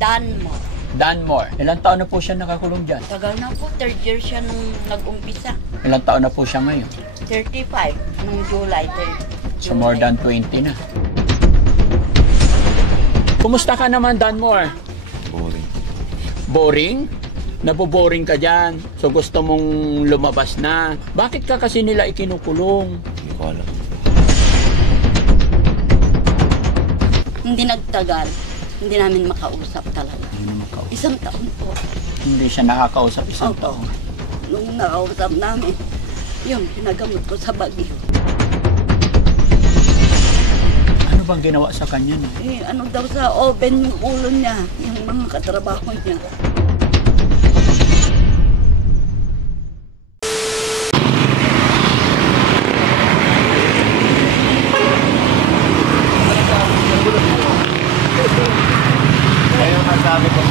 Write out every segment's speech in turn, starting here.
Danmore. Danmore. Ilang taon na po siya nakakulong dyan? Tagal na po, third year siya nung nag-umpisa. Ilang taon na po siya ngayon? 35, nung July 3. So more than 20 na. Kumusta ka naman, Danmore? Boring. Boring? Naboboring ka dyan. So gusto mong lumabas na. Bakit ka kasi nila ikinukulong? Hindi ko alam. Hindi nagtagal. Hindi namin makausap talaga. Isang taon po. Hindi siya nakakausap isang Opo. taon. Nung nakausap namin, yun, pinagamot ko sa Baguio. Ano bang ginawa sa kanya? No? Ano daw sa oven yung ulo niya, yung mga katrabaho niya.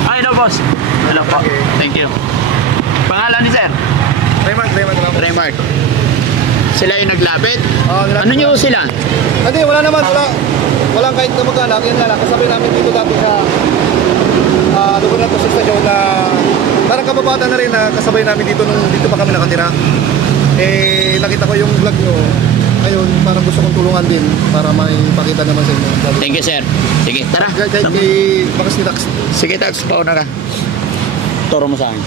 Ay, no, boss. Wala po. Thank you. Pangalan ni sir? Raymart. Sila yung naglapit? Ano nyo sila? Hindi, wala naman. Walang kahit na mag-anak. Yan lang. Kasabay namin dito dati sa lugar na to sa stasyon na parang kababata na rin na kasabay namin dito nung dito pa kami nakatira. Eh, nakita ko yung vlog nyo. Ayun, parang gusto kong tulungan din para may pakita naman sa inyo. Thank you, sir. Sige, tara. Kay Bakas ni Tax. Sige, Tax. Pauna ka. Turo mo sa akin.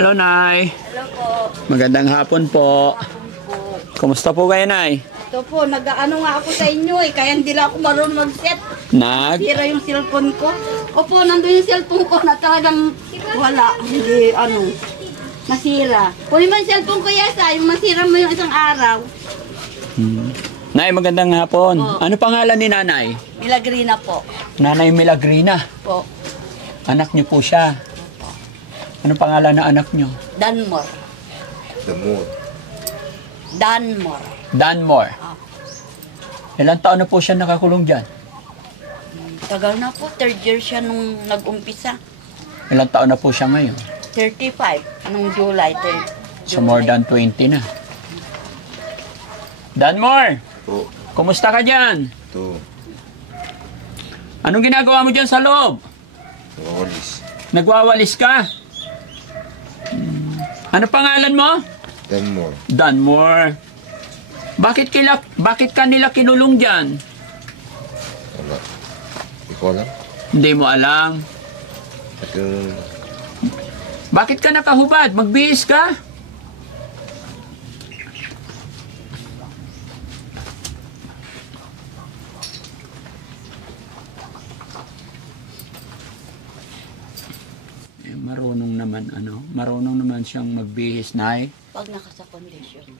Hello, Nay. Hello po. Magandang hapon po. Kumusta po kayo, Nay? Ito po, nag-ano nga ako sa inyo eh, kaya hindi lang ako marunong mag-set. Sira yung cellphone ko. Opo, nandun yung cellphone ko na talagang wala. Hindi, nasira. Kunin mo yung cellphone ko, Yesa, yung masira mo yung isang araw. Nay, magandang hapon. Po. Ano pangalan ni Nanay? Milagrina po. Nanay Milagrina. Po. Anak niyo po siya. Ano pangalan ng anak niyo? Danmore. Danmore. Danmore. Ah. Ilang taon na po siya nakakulong dyan? Tagal na po, third year siya nung nag-umpisa. Ilang taon na po siya ngayon? 35, nung July 3. So more than 20 na. Danmore! Po. Kumusta ka dyan? Ito. Anong ginagawa mo dyan sa loob? Nakawalis. Nagwawalis ka? Ano pangalan mo? Danmore. Danmore. Bakit ka nila kinulong dyan? Wala. Hindi ko alam. Hindi mo alam. Bakit ka nakahubad? Magbihis ka? Marunong naman siyang magbihis, Nay. Pag nakasa kondisyon.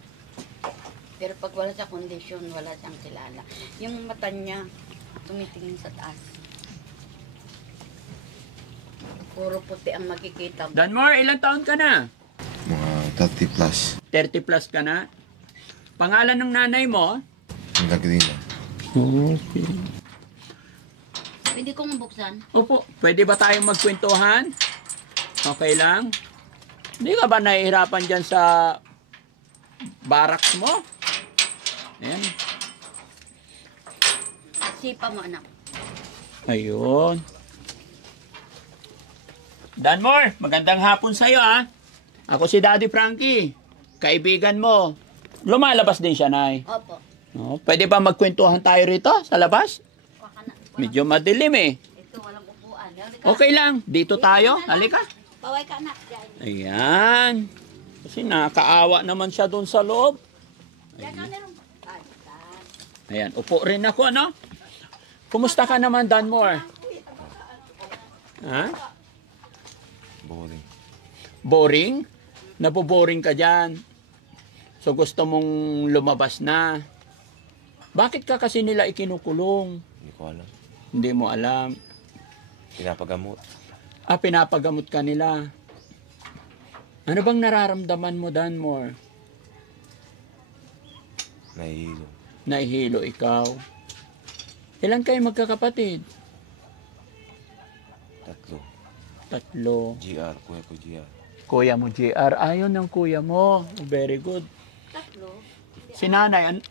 Pero pag wala sa kondisyon, wala siyang kilala. Yung mata niya, tumitingin sa taas. Puro puti ang makikita. Danmore, ilang taon ka na? Mga 30 plus. 30 plus ka na? Pangalan ng nanay mo? Milagrina. Okay. Pwede kong buksan? Opo, pwede ba tayong magkwentuhan? Okay lang? Hindi ka ba nahihirapan dyan sa barracks mo? Ayan. Sipa mo, anak. Ayun. Danmore, magandang hapon sa'yo, ha? Ako si Daddy Frankie, kaibigan mo. Lumalabas din siya, Nay. Opo. No, pwede ba magkwentuhan tayo rito sa labas? Medyo madilim eh. Ito, walang upuan. Okay lang, dito tayo. Halika. Paway ka anak. Diyan. Ayan. Kasi nakakaawa naman siya doon sa loob. Diyan ka meron. Ayan, upo rin ako, ano? Kumusta ka naman, Danmore? Ha? Boring. Boring? Naboboring ka dyan. So gusto mong lumabas na. Bakit ka kasi nila ikinukulong? Hindi ko alam. Hindi mo alam. Pinapagamot. Pinapagamot ka nila. Ano bang nararamdaman mo, Danmore? Nahihilo. Nahihilo ikaw. Ilan kayo magkakapatid? 3. 3. GR. Kuya ko GR. Kuya mo, JR. Ayon ng kuya mo. Very good. 3. Si nanay.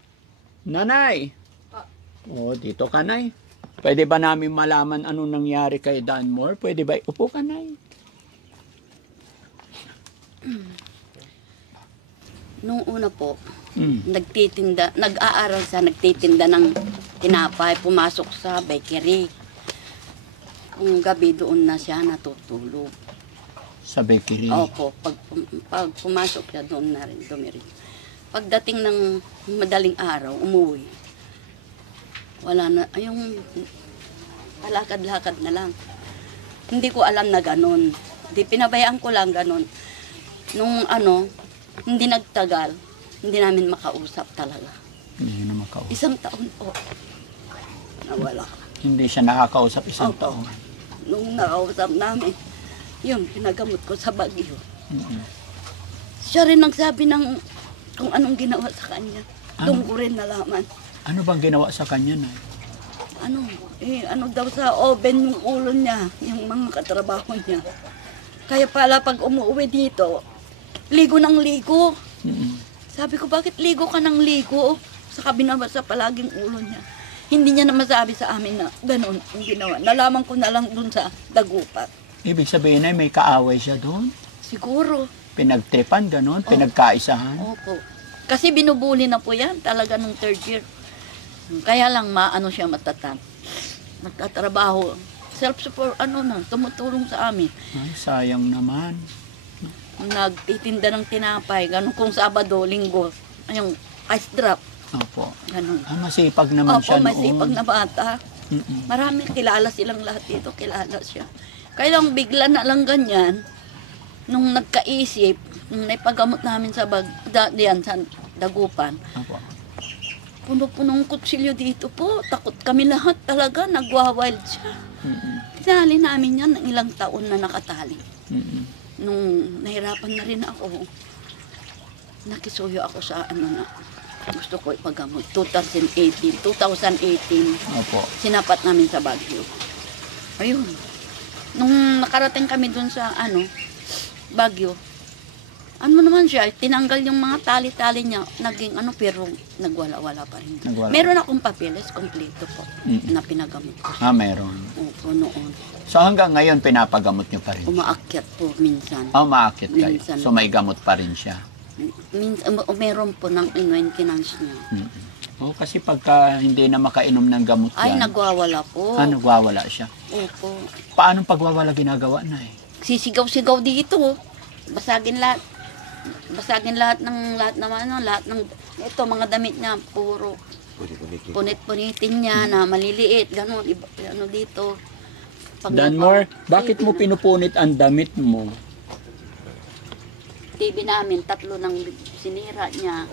Nanay! Oh, dito ka, nay. Pwede ba namin malaman anong nangyari kay Danmore? Pwede ba? Upo ka, nay. Nung una po, Mm. nag-aaral siya, nagtitinda ng tinapay, pumasok sa bakery. Kung gabi doon na siya natutulog. Sa bakery. Opo, pag pumasok siya doon na rin, dumirin. Pagdating ng madaling araw, umuwi. Wala na, yung palakad-lakad na lang. Hindi ko alam na ganun. Di pinabayaan ko lang ganun. Nung hindi nagtagal, hindi namin makausap talaga. Hindi na makausap. 1 taon po. Nawala. Hindi siya nakakausap isang Opo. taon. Nung nakausap namin, yun, pinagamot ko sa Baguio. Mm-mm. Siya rin nagsabi ng kung anong ginawa sa kanya. Doon ko rin nalaman. Ano bang ginawa sa kanya, nay? Ano daw sa oven yung ulo niya, yung mga katrabaho niya. Kaya pala pag umuwi dito, ligo ng ligo. Mm-mm. Sabi ko, bakit ligo ka ng ligo? Sa kabinabasa palaging ulo niya. Hindi niya na masabi sa amin na ganun ang ginawa. Nalaman ko na lang dun sa dagupan. Ibig sabihin ay may kaaway siya doon? Siguro. Pinagtripan, ganun? Pinagkaisahan? Opo. Kasi binubuli na po yan talaga nung 3rd year. Kaya lang maano siya matatag. Nagtatrabaho. Self-support, tumutulong sa amin. Ay, sayang naman. Nagtitinda ng tinapay, ganun kung Sabado, Linggo, yung ice drop, Opo. ganun. Masipag naman siya Opo, may sipag noon. na bata. Mm-mm. Marami, kilala silang lahat dito, kilala siya. Kaya lang bigla na lang ganyan, nung nagkaisip, nung naipagamot namin sa diyan sa dagupan, Opo. puno-punong kutsilyo dito po. Takot kami lahat talaga, nagwa-wild siya. Mm-mm. Tinali namin yan ng ilang taon na nakatali. Mm-mm. Nung nahirapan na rin ako, nakisuyo ako sa na gusto ko ipagamot. 2018, Opo. sinapat namin sa Baguio. Ayun. Nung nakarating kami dun sa Baguio, naman siya, tinanggal yung mga tali-tali niya, naging pero nagwala-wala pa rin. Nagwala. Meron akong papeles, kompleto po, Mm-mm. na pinagamot ko. Meron. Opo, noon. So hanggang ngayon, pinapagamot niyo pa rin? Umaakyat po minsan. Umaakit kayo. Minsan. So may gamot pa rin siya? Minsan, meron po ng maintenance niya. Mm-mm. Kasi pagka hindi na makainom ng gamot Ay, yan, nagwawala po. nagwawala siya. Opo. Paano pagwawala ginagawa na eh? Sisigaw-sigaw dito. Basagin lahat. Basagin lahat ng ito, mga damit niya, puro Kulit-kulit. punit-punitin niya na maliliit, gano'n, dito. Pag Danmore, bakit mo pinupunit ang damit mo? TV namin, 3 ng sinira niya.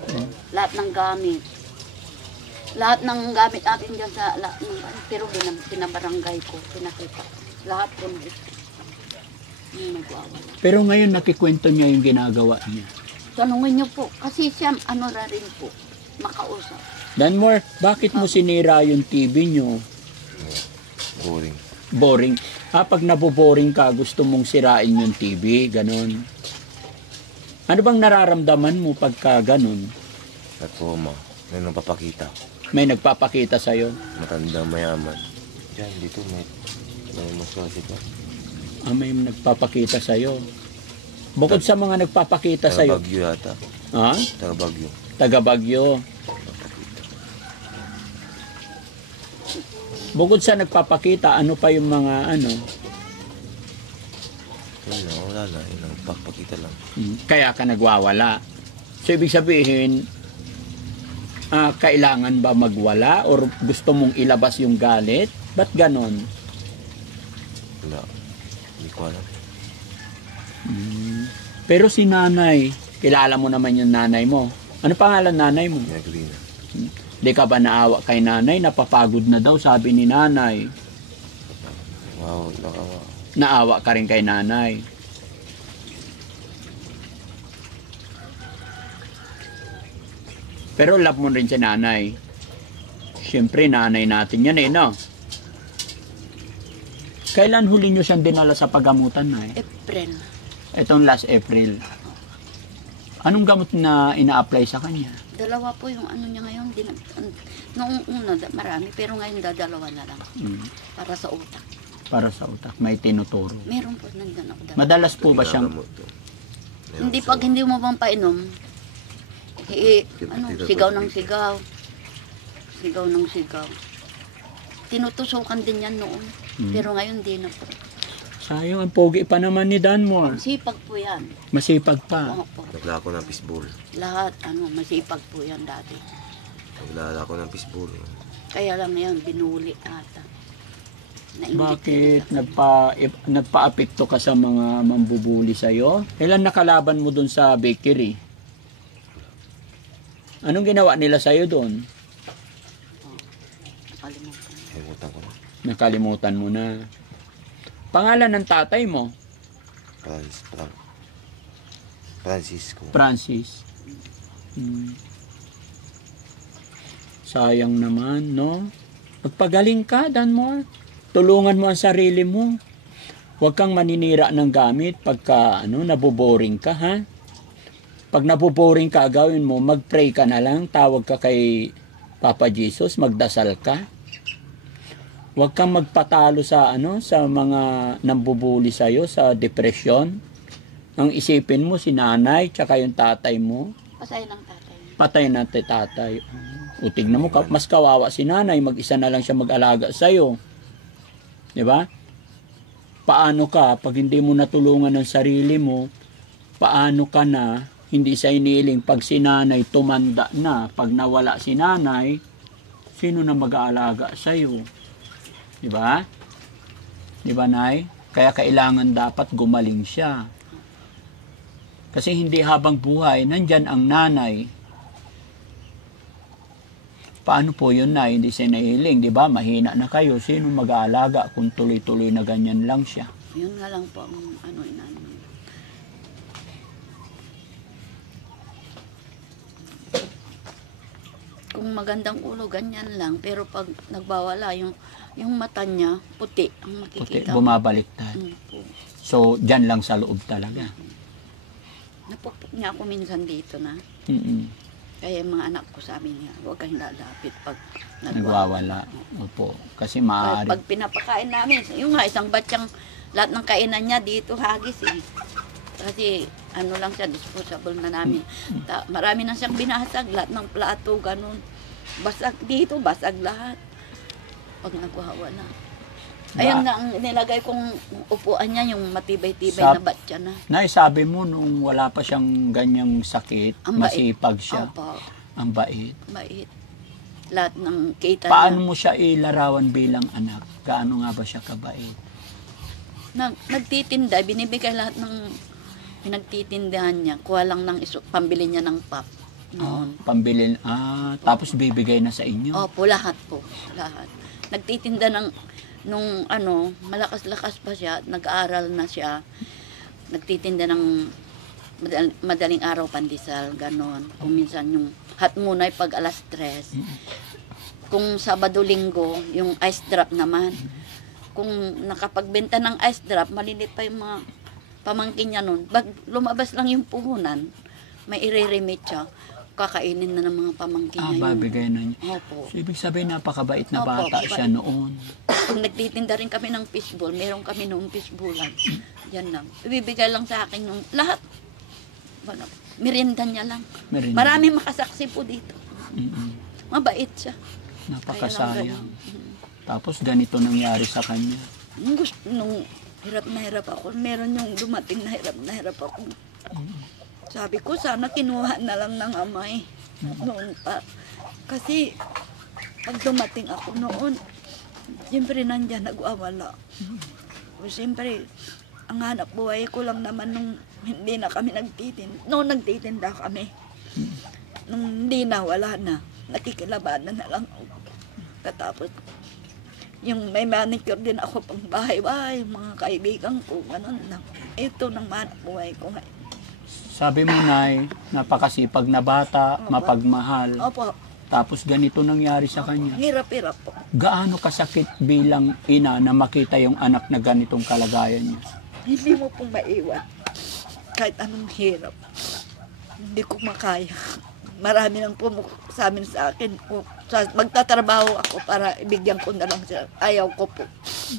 Lahat ng gamit. Lahat ng gamit natin dyan sa pero pinabarangay ko, pinakita. Lahat po na ito. Yung nagwawala. Pero ngayon nakikwento niya yung ginagawa niya. Tanungin niyo po, kasi siya, na rin po, makausap. Danmore, bakit mo sinira yung TV niyo? Boring. Boring. Pag naboboring ka, gusto mong sirain yung TV, ganon. Ano bang nararamdaman mo pagka ganon? Natoma. May nang papakita. May nagpapakita sa'yo? Matanda mayaman. Diyan, dito may maswasi pa. May nagpapakita sa'yo. Bukod sa mga nagpapakita sa'yo. Taga-Bagyo yata. Ha? Taga-Bagyo. Taga Bagyo. Bukod sa nagpapakita, ano pa yung mga Wala wala na. Yun ang pagpakita lang. Kaya ka nagwawala. So, ibig sabihin, kailangan ba magwala or gusto mong ilabas yung galit? Ba't ganon? Wala. Hindi ko alam. Pero si nanay, kilala mo naman yung nanay mo. Ano pangalan nanay mo? Naglina. Di ka ba naawa kay nanay? Napapagod na daw, sabi ni nanay. Wow, nakawa. Naawa ka rin kay nanay. Pero love mo rin si nanay. Siyempre, nanay natin yan no? Kailan huli nyo siyang dinala sa paggamutan, nay? April. Itong last April. Anong gamot na ina-apply sa kanya? Dalawa po yung ano niya ngayon. Noong una, marami. Pero ngayon, dalawa na lang. Para sa utak. Para sa utak. May tinuturo. Meron po nandyan ako. Madalas po ba siyang... Hindi pag hindi mo bang painom, sigaw ng sigaw. Sigaw ng sigaw. Tinutusukan din yan noon. Pero ngayon di na po. Sayang, ang pogi pa naman ni Danmore. Masipag po yan. Masipag pa. Opo. Naglako ng fishbowl. Lahat, masipag po yan dati. Naglala ko ng fishbowl. Kaya lang yan, binuli ata. Bakit nagpa-apekto ka sa mga mambubuli sa'yo? Ilan nakalaban mo dun sa bakery? Anong ginawa nila sa'yo dun? Nakalimutan. Kalimutan ko na. Nakalimutan mo na. Pangalan ng tatay mo? Francisco. Francis. Sayang naman, no? Magpagaling ka, Danmore. Tulungan mo ang sarili mo. Huwag kang maninira ng gamit pagka naboboring ka, ha? Pag naboboring ka, gawin mo, mag-pray ka na lang, tawag ka kay Papa Jesus, magdasal ka. Huwag kang magpatalo sa sa mga nambubuli sa iyo sa depression. Ang isipin mo si nanay tsaka yung tatay mo. Pasay ng tatay. Patay na tatay. O tignan mo, mas kawawa si nanay, mag-isa na lang siya mag-alaga sa iyo. 'Di ba? Paano ka pag hindi mo natulungan ang sarili mo? Paano ka na hindi sa iniling pag si nanay tumanda na, pag nawala si nanay, sino na mag-aalaga sa iyo? 'Di ba? 'Di ba, nay? Kaya kailangan dapat gumaling siya. Kasi hindi habang buhay nandyan ang nanay. Paano po yun, na hindi siya nahiling, 'di ba? Mahina na kayo, sino mag-aalaga kung tuloy-tuloy na ganyan lang siya? Yun nga lang po ang inano. Kung magandang ulo, ganyan lang. Pero pag nagbawala, yung mata niya, puti ang Puti, makikita. bumabaliktad. Po. So, dyan lang sa loob talaga. Napupok niya ako minsan dito na. Mm-mm. Kaya yung mga anak ko sabi niya, huwag kang lalapit pag Nagwawala. Opo. Kasi Kaya maaari. pag pinapakain namin, yung nga, isang batyang, lahat ng kainan niya dito, hagis eh. Kasi lang siya, disposable na namin. Marami na siyang binasag, lahat ng plato, ganun. Basag dito, basag lahat. Pag nagwawala. Ayun nga, ang nilagay kong upuan niya, yung matibay-tibay na batya na. Naisabi mo nung wala pa siyang ganyang sakit, Ang bait. masipag siya. Opo, Ang bait. bait. Lahat ng kita Paano niya. mo siya ilarawan bilang anak? Gaano nga ba siya kabait? Nagtitinda, binibigay lahat ng pinagtitindahan niya. Kuha lang ng pambili niya ng pop. Noon. Pambilin. Tapos bibigay na sa inyo. Opo, lahat po. Lahat. Nagtitinda nung malakas-lakas pa siya, nag-aaral na siya. Nagtitinda ng madaling araw pandesal, ganon. Kung minsan yung hot munay pag alas 3. Kung Sabado-Linggo, yung ice drop naman. Kung nakapagbenta ng ice drop, malilit pa yung mga pamangkin niya nun. Lumabas lang yung puhunan, may i-remit siya. Kakainin na ng mga pamangkin niya. Babigay na niya. Opo. So, ibig sabihin, napakabait na Opo, bata mabait. siya noon. Kung nagtitinda rin kami ng fishball, meron kami noong fishballan. Yan lang. Ibibigay lang sa akin yung lahat. Merienda niya lang. Merienda. Marami makasaksi po dito. Mm-mm. Mabait siya. Napakasayang. Kaya lang ganun. Tapos ganito nangyari sa kanya. Nung hirap ako. Meron yung dumating na hirap ako. Sabi ko, sana kinuha na lang ng amay noon pa. Kasi, pag dumating ako noon, siyempre nandyan nagwawala. Siyempre, ang hanap buhay ko lang naman nung hindi na kami nagtitinda. Noong nagtitinda kami. Nung hindi na, wala na. Nakikilabanan na lang ako. Katapos, yung may manicure din ako pang bahay-bahay, mga kaibigan ko, ganun lang. Ito nang hanap buhay ko ngayon. Sabi mo, Nay, napakasipag na bata, mapagmahal. Opo, Tapos ganito nangyari sa kanya. hirap-hirap po. Gaano kasakit bilang ina na makita yung anak na ganitong kalagayan niya? Hindi mo pong maiwan. Kahit anong hirap. Hindi ko makaya. Marami nang sabi sa akin, magtatrabaho ako para ibigyan ko na lang siya. Ayaw ko po.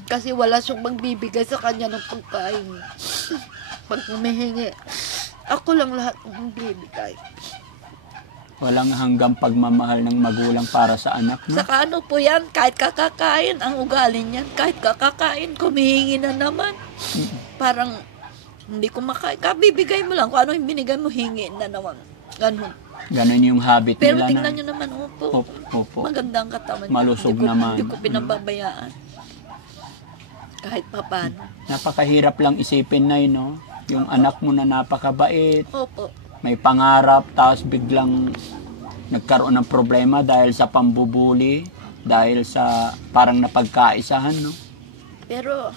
Kasi wala siyang magbibigay sa kanya ng pagkain. Pag humihingi, ako lang lahat ng bibigay. Walang hanggang pagmamahal ng magulang para sa anak, no? Saka ano po yan, kahit kakakain, ang ugali niyan, kahit kakakain, kumihingi na naman. Parang, hindi ko makain. Kabibigay mo lang, kung ano yung binigay mo, hingi na naman. Ganun. Ganun yung habit Pero nila, tingnan na. nyo naman, opo. Opo. Maganda ang katawan. Malusog Hindi ko- naman. Hindi ko pinababayaan. Kahit papano. Napakahirap lang isipin, Nay, no? Yung anak mo na napakabait, Opo. may pangarap, tapos biglang nagkaroon ng problema dahil sa pambubuli, dahil sa parang napagkaisahan, no? Pero,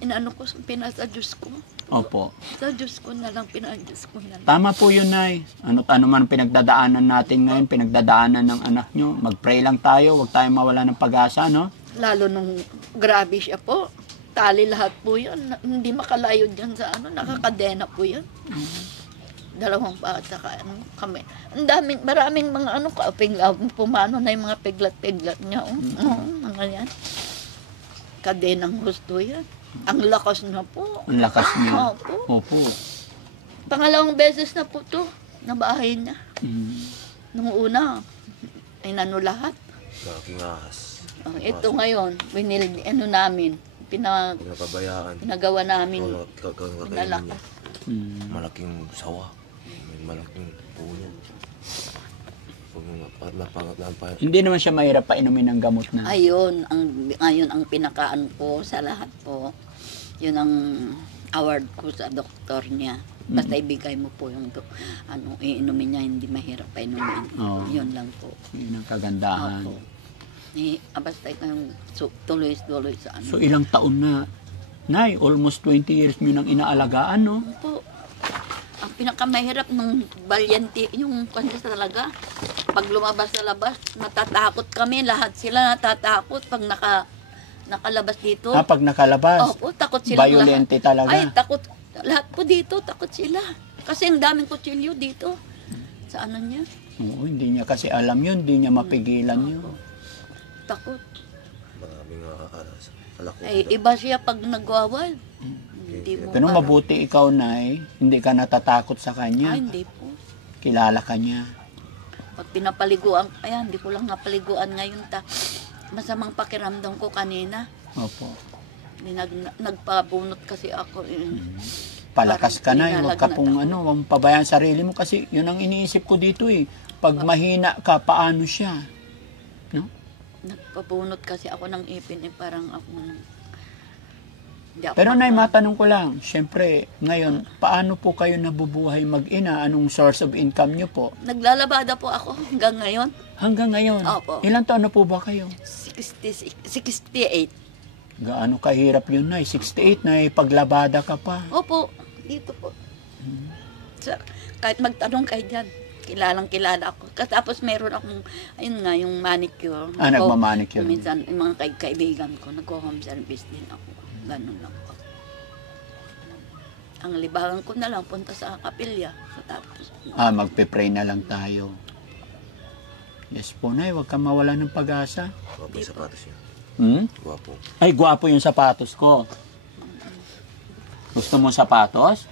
inano ko, pinasa Diyos ko. Opo. Sa Diyos ko na lang, pinadiyos ko na lang. Tama po yun, Nay. Ano man pinagdadaanan natin ngayon, pinagdadaanan ng anak nyo, mag-pray lang tayo, huwag tayong mawala ng pag-asa, no? Lalo nung grabe siya po. Tali lahat po yun. Hindi makalayo dyan sa ano, nakakadena po yun. Dalawang bata ka, ano, kami. Ang daming, maraming mga ano, pumano na yung mga piglat-piglat niya. Mga yan. Kadenang gusto yan. Ang lakas na po. Ang lakas niya. Opo. Opo. Pangalawang beses na po to, nabahay niya. Mm. Nung una, inano lahat. Laking ahas. Ito ngayon, namin, Pinapabayaan. pinagawa namin, Kakainin pinalakas. niya. Mm. Malaking sawa. May malaking puno. Hindi naman siya mahirap painumin ng gamot na. Ayun, ang pinakaan ko sa lahat po. Yun ang award ko sa doktor niya. Basta ibigay mo po yung iinumin niya, hindi mahirap painumin. Oo. Yun lang po. Yun ang kagandahan. Opo. Basta yung tuloy-tuloy sa ano. So ilang taon na, Nay, almost 20 years nyo nang inaalagaan, no? Po, ang pinakamahirap nung balyante, yung kanya talaga, pag lumabas sa labas, natatakot kami, lahat sila natatakot pag nakalabas dito. Pag nakalabas, Opo, takot sila violente lahat. talaga. Ay, takot, lahat po dito, takot sila. Kasi ang daming kutsilyo dito, sa ano niya, Oo, hindi niya kasi alam yun, hindi niya mapigilan yun. takot. Maraming ahas. Alako. Ay, iba siya pag nagwawal. Hindi mo Pero parang- mabuti ikaw, Nay, hindi ka natatakot sa kanya. Ay, hindi po. Kilala ka niya. Pag pinapaliguan, ayan, hindi ko lang napaliguan ngayon masamang pakiramdam ko kanina. Opo. Nagpabunot kasi ako. Palakas ka, Nay. Huwag ka Pinalagnat pong ako. huwag mong pabayaan sarili mo kasi yun ang iniisip ko dito eh. Pag mahina ka, paano siya? No? Nagpabunot kasi ako ng ipin, parang ako hindi ako Pero Nay, matanong ko lang, syempre, ngayon, paano po kayo nabubuhay mag-ina? Anong source of income nyo po? Naglalabada po ako hanggang ngayon. Hanggang ngayon, Opo. ilang taon na po ba kayo? 68. Gaano kahirap yun, Nay? 68 na paglabada ka pa. Opo, dito po. Kahit magtanong kayo dyan, kilala ako. Tapos meron akong, ayun nga, yung manicure. Nagmamanicure. Minsan, yung mga kaibigan ko, nagko-home service din ako. Ganun lang po. Ang libangan ko na lang, punta sa kapilya. Tapos, Magpe-pray na lang tayo. Yes po, Nay, huwag kang mawala ng pag-asa. Gwapo yung sapatos niya. Gwapo. Ay, gwapo yung sapatos ko. Gusto mo sapatos?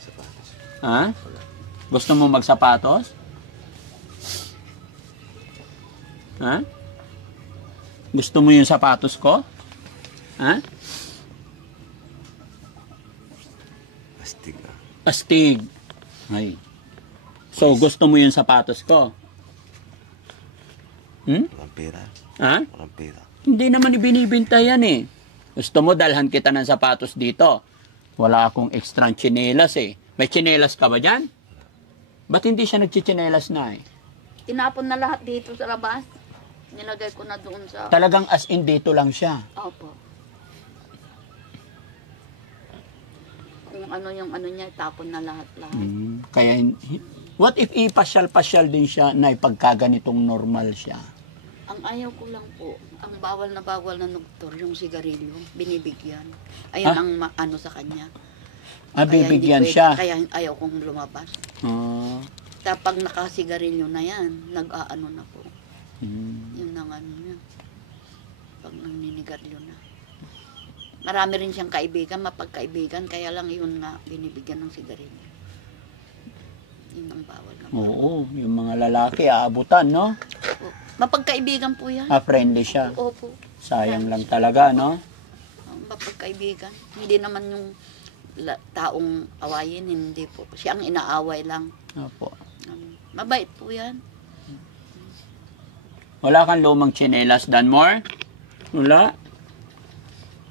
Sapatos. Ha? Gusto mo magsapatos? Ha? Gusto mo yung sapatos ko? Ha? Astig. Ay. So, gusto mo yung sapatos ko? Walang pera. Ha? Walang pera. Hindi naman ibinibinta yan eh. Gusto mo dalhan kita ng sapatos dito. Wala akong extra tsinelas eh. May tsinelas ka ba dyan? Ba't hindi siya nagchichinelas na eh? Tinapon na lahat dito sa labas. Nilagay ko na doon sa... Talagang as in dito lang siya. Opo. Kung ano yung ano niya, tapon na lahat-lahat. Kaya, what if ipasyal-pasyal din siya na ipagkaganitong normal siya? Ang ayaw ko lang po, ang bawal na doktor, yung sigarilyo, binibigyan. Ayun ang ano sa kanya. Bibigyan hindi siya. Kaya ayaw kong lumabas. Kapag nakasigarilyo na yan, nag-aano na po. Yun ang ano niya. Pag naninigarilyo na. Marami rin siyang kaibigan, mapagkaibigan, kaya lang yun nga, binibigyan ng sigarilyo. Yun ang bawal na. Oo, yung mga lalaki, aabutan, no? Mapagkaibigan po yan. Friendly siya. Opo. Sayang lang talaga, no? Mapagkaibigan. Hindi naman yung taong awayin, hindi po. Siya ang inaaway lang. Opo. Mabait po yan. Wala kang lumang tsinelas, Danmore? Wala?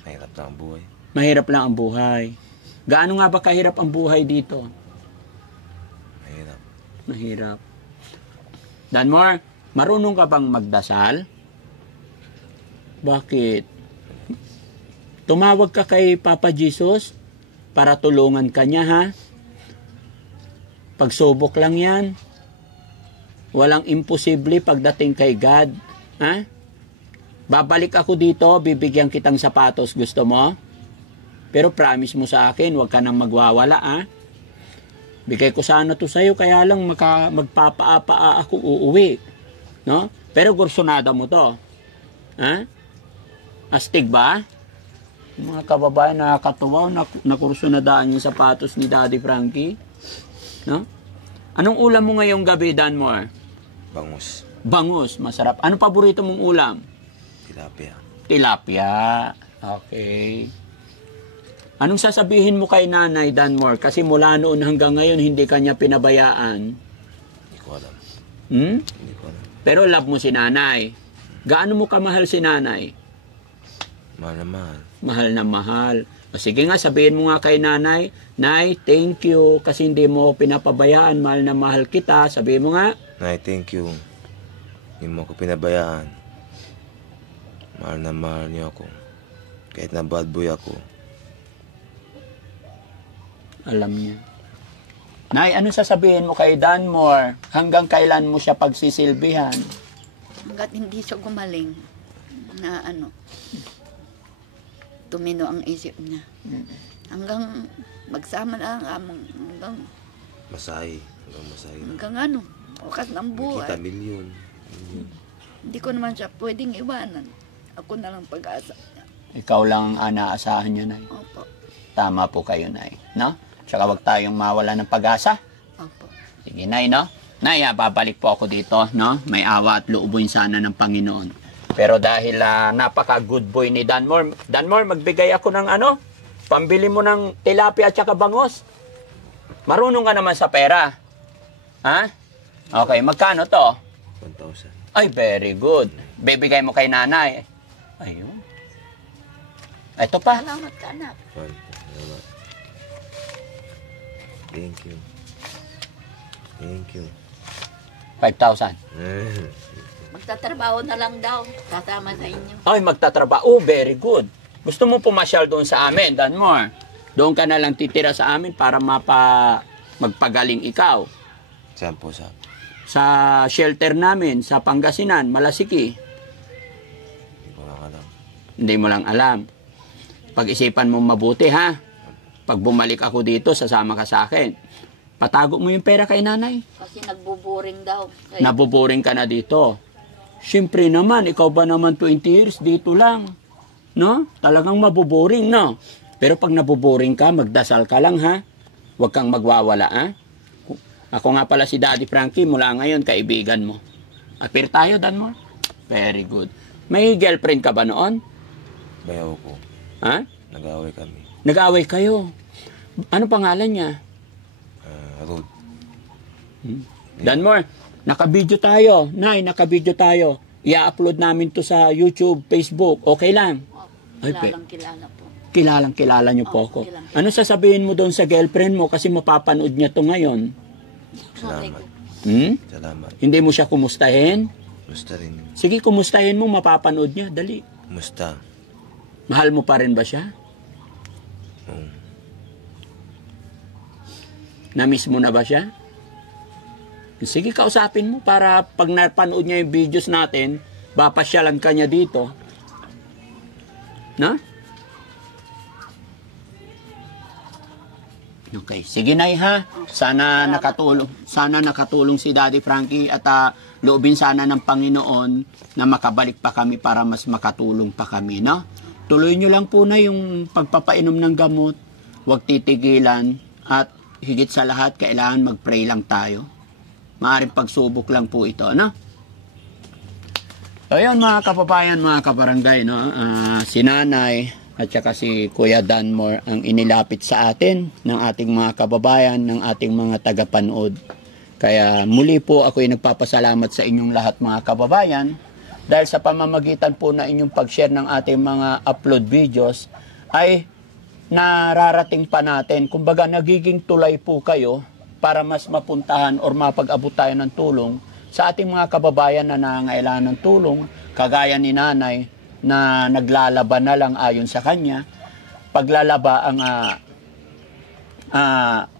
Mahirap na ang buhay. Mahirap lang ang buhay. Gaano nga ba kahirap ang buhay dito? Mahirap. Mahirap. Danmore, marunong ka bang magdasal? Bakit? Tumawag ka kay Papa Jesus para tulungan ka niya, ha? Pagsubok lang yan. Walang imposible pagdating kay God. Ha? Babalik ako dito, bibigyan kitang sapatos. Gusto mo? Pero promise mo sa akin, huwag ka nang magwawala, ha? Bigay ko sana to sa'yo, kaya lang magpapaa ako uuwi. No? Pero gursonada mo to. Ha? Astig ba? Mga kababayan, nakakatuwa, nakursonadaan yung sapatos ni Daddy Frankie. No? Anong ulam mo ngayong gabi, Danmore? Bangus. Bangus, masarap. Ano paborito mong ulam? Tilapia. Tilapia. Okay. Anong sasabihin mo kay Nanay Danmore? Kasi mula noon hanggang ngayon, hindi kanya pinabayaan. Hindi ko alam. Hindi ko alam. Pero love mo si Nanay. Gaano mo kamahal si Nanay? Mahal na mahal. Mahal na mahal. O sige nga, sabihin mo nga kay Nanay, Nay, thank you kasi hindi mo pinapabayaan, mahal na mahal kita. Sabihin mo nga. Nay, thank you. Hindi mo ako pinabayaan. Mahal na mahal niyo ako. Kahit na bad boy ako. Alam niya. Nay, ano sasabihin mo kay Danmore? Hanggang kailan mo siya pagsisilbihan? Hanggat hindi siya gumaling na tumino ang isip niya. Hanggang magsama na hanggang Masahe. Hanggang masahe na. hanggang wakas ng buhay. Kita milyon. Hindi ko naman siya pwedeng iwanan. Ako na lang pag-asa niya. Ikaw lang ang anaasahan niyo, Nay. Opo. Tama po kayo, Nay. No? Tsaka wag tayong mawala ng pag-asa. Opo. Sige, Nay, no? Nay, babalik po ako dito, no? May awa at loobin sana ng Panginoon. Pero dahil napaka-good boy ni Danmore, magbigay ako ng pambili mo ng tilapia at saka bangus. Marunong ka naman sa pera. Ha? Okay, magkano to? 1,000. Ay, very good. Bibigay mo kay Nanay. Ayun. Ito pa. Salamat ka, anak. Salamat. Thank you. Thank you. 5,000. Magtatrabaho na lang daw. Kasama sa inyo. Ay, magtatrabaho. Very good. Gusto mo pumasyal doon sa amin, Danmore? Doon ka na lang titira sa amin para magpagaling ikaw. Saan po sa? Sa shelter namin, sa Pangasinan, Malasiki. Hindi ko lang alam. Hindi mo lang alam. Pag-isipan mo mabuti, ha? Pag bumalik ako dito, sasama ka sa akin. Patago mo yung pera kay Nanay. Kasi nagbuboring daw. Kaya Nabuboring ka na dito. Siyempre naman, ikaw ba naman 20 years dito lang? No? Talagang mabuboring, no? Pero pag nabuboring ka, magdasal ka lang, ha? Huwag kang magwawala, ha? Ako nga pala si Daddy Frankie, mula ngayon, kaibigan mo. Appear tayo, Danmore? Very good. May girlfriend ka ba noon? Bayaw ko. Ha? Nag-away kami. Nag-away kayo. Ano pangalan niya? road. Danmore, naka-video tayo. Nay, naka-video tayo. I-upload namin to sa YouTube, Facebook. Okay lang? Ay, Kilala po. Kilalang-kilala niyo po ako. kilala. Ano sasabihin mo doon sa girlfriend mo kasi mapapanood niya to ngayon? Salamat. Salamat. Hindi mo siya kumustahin? Musta rin. Sige, kumustahin mo, mapapanood niya. Dali. Musta? Mahal mo pa rin ba siya? Oo. Na-miss mo na ba siya? Sige, kausapin mo para pag napanood niya yung videos natin, bapasyalan ka niya dito. Na? Okay. Sige, Nay, ha? Sana nakatulong si Daddy Frankie at loobin sana ng Panginoon na makabalik pa kami para mas makatulong pa kami, no? Tuloy nyo lang po na yung pagpapainom ng gamot. Huwag titigilan. At higit sa lahat, kailangan mag-pray lang tayo. Maaaring pagsubok lang po ito, no? So, yun, mga kapabayan, mga kabarangay, no? Si Nanay at saka si Kuya Danmore ang inilapit sa atin ng ating mga kababayan, ng ating mga tagapanood. Kaya muli po ako ay nagpapasalamat sa inyong lahat, mga kababayan, dahil sa pamamagitan po na inyong pag-share ng ating mga upload videos ay nararating pa natin. Kumbaga, nagiging tulay po kayo para mas mapuntahan or mapag-abot tayo ng tulong sa ating mga kababayan na nangangailangan ng tulong, kagaya ni Nanay na naglalaba na lang ayon sa kanya. Paglalaba ang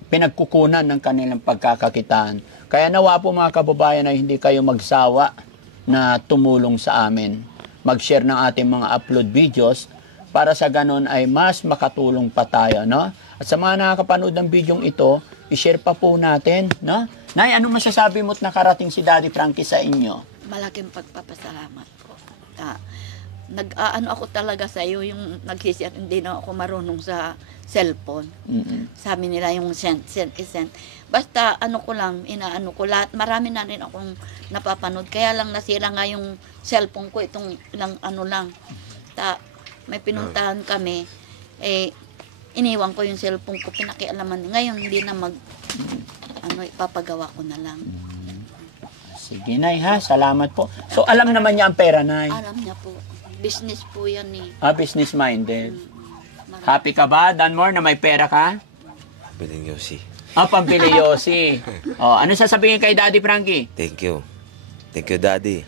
pinagkukunan ng kanilang pagkakakitaan. Kaya nawa po, mga kababayan, ay hindi kayo magsawa na tumulong sa amin. Mag-share ng ating mga upload videos para sa ganon ay mas makatulong pa tayo, no? At sa mga nakakapanood ng videong ito, i-share pa po natin, no? Nay, ano masasabi mo't nakarating si Daddy Frankie sa inyo? Malaking pagpapasalamat po. Nag-aano ako talaga sa iyo, yung nagsisiyat, hindi na ako marunong sa cellphone. Sabi nila yung send. Basta ano ko lang, inaano ko lahat. Marami na rin akong napapanood. Kaya lang nasira nga yung cellphone ko, itong ilang ano lang. May pinuntahan kami, iniwan ko yung cellphone ko, pinakialaman. Ngayon, hindi na ipapagawa ko na lang. Sige, Nay, ha? Salamat po. So, alam naman niya ang pera, Nay? Alam niya po. Business po yan eh. Business-minded. Happy ka ba, Danmore, na may pera ka? Biling Yossi. Pambili Yossi. Ano sasabihin kay Daddy Frankie? Thank you. Thank you, Daddy.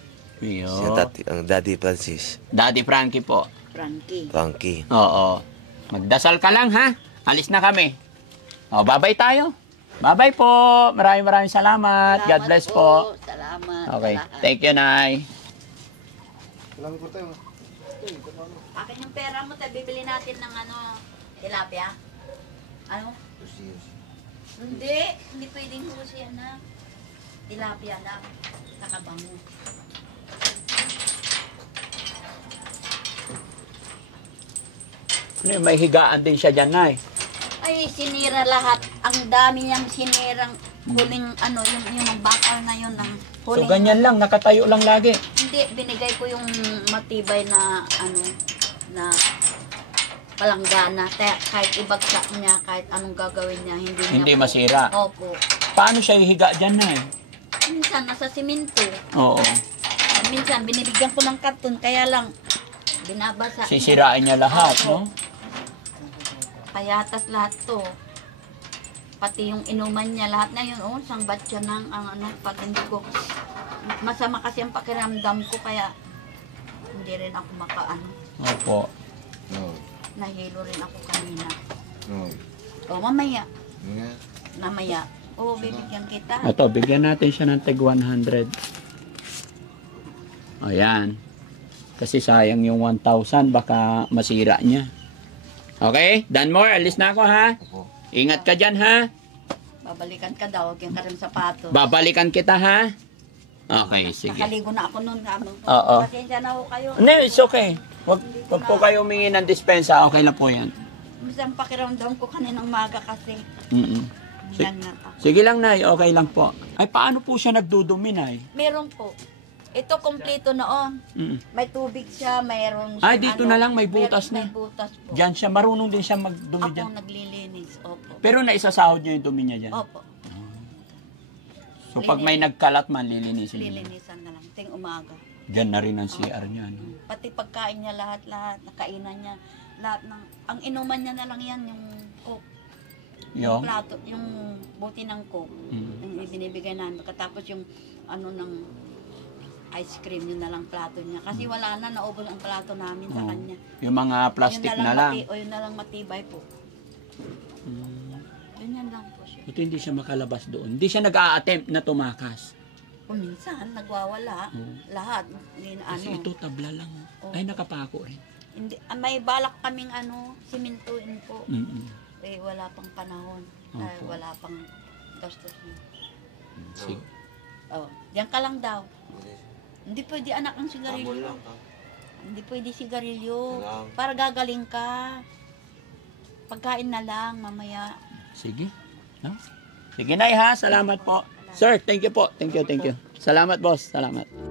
Ang Daddy Francis. Daddy Frankie po. Frankie. Oo. Magdasal ka lang, ha? Alis na kami. Bye-bye tayo. Bye-bye po. Maraming salamat. God bless po. Salamat. Okay. Thank you, Nay. Salamat po tayo. Akin yung pera mo, tayo bibili natin ng tilapia. Ano? Hindi pwedeng husi yan na. Tilapia lang. Nakabango. May higaan din siya dyan, Nay. Ay, sinira lahat. Ang dami niyang sinirang huling yung bakal na yun. So, ganyan lang, nakatayo lang lagi. Hindi, binigay ko yung matibay na na palanggana. Kahit ibagsak niya, kahit anong gagawin niya, hindi masira. Opo. Paano siya ihiga dyan, Nay? Minsan, nasa simento. Oo. Minsan, binibigyan ko ng karton, kaya lang, binabasa. Sisirain niya lahat, Opo. no? Payatas lahat to. Pati yung inuman niya, lahat na yun, isang batya ng pag hindi ko, masama kasi ang pakiramdam ko, kaya hindi rin ako Opo. Nahilo rin ako kanina. Mamaya. Bibigyan kita. Ito, bigyan natin siya ng tag 100. Ayan. Kasi sayang yung 1,000, baka masira niya. Okay? Danmore, alis na ako, ha? Ingat ka dyan, ha? Babalikan ka daw, yung ka rin sapatos. Babalikan kita, ha? Okay, sige. Nakaligo na ako nun. Oo. Pasensya na ako kayo. No, it's okay. Wag po kayo humingi ng dispensa. Okay lang po yan. Minsan pakiramdam ko kaninang maga kasi. Sige lang, Nay. Okay lang po. Ay, paano po siya nagdudumi, Nay? Meron po. Ito kompleto noon. May tubig siya, mayroon siya. Ay, dito na lang, may butas na. May butas po. Diyan siya, marunong din siya magdumi dyan. Ako naglilinis, opo. Pero naisasahod niya yung dumi niya dyan? Opo. So pag may nagkalat man, lilinisin niyo. Lilinisan na lang. Ting umaga. Diyan na rin ang CR niya. No? Pati pagkain niya lahat, nakainan niya, lahat ng, ang inuman niya na lang yan, yung coke. Yung plato, yung bote ng coke, yung binibigay namin. Katapos yung ano ng ice cream, yun na lang plato niya. Kasi wala na, naubos ang plato namin sa kanya. Yung mga plastic na lang. Yun na lang matibay po. Ganyan lang po siya. Buti hindi siya makalabas doon. Hindi siya nag-a-attempt na tumakas. Kung minsan, nagwawala. Lahat. Hindi na Kasi ito tabla lang. Ay, nakapako rin. Hindi, may balak kaming simintuin po. Eh, wala pang panahon. Dahil wala pang gastos niya. Sige. Diyan ka lang daw. Hindi pwede anak ang sigarilyo. Hindi pwede sigarilyo. Para gagaling ka. Pagkain na lang, mamaya. Sige. No? Sige, Nay, ha? Salamat po. Sir, thank you po. Thank you. Salamat, boss. Salamat.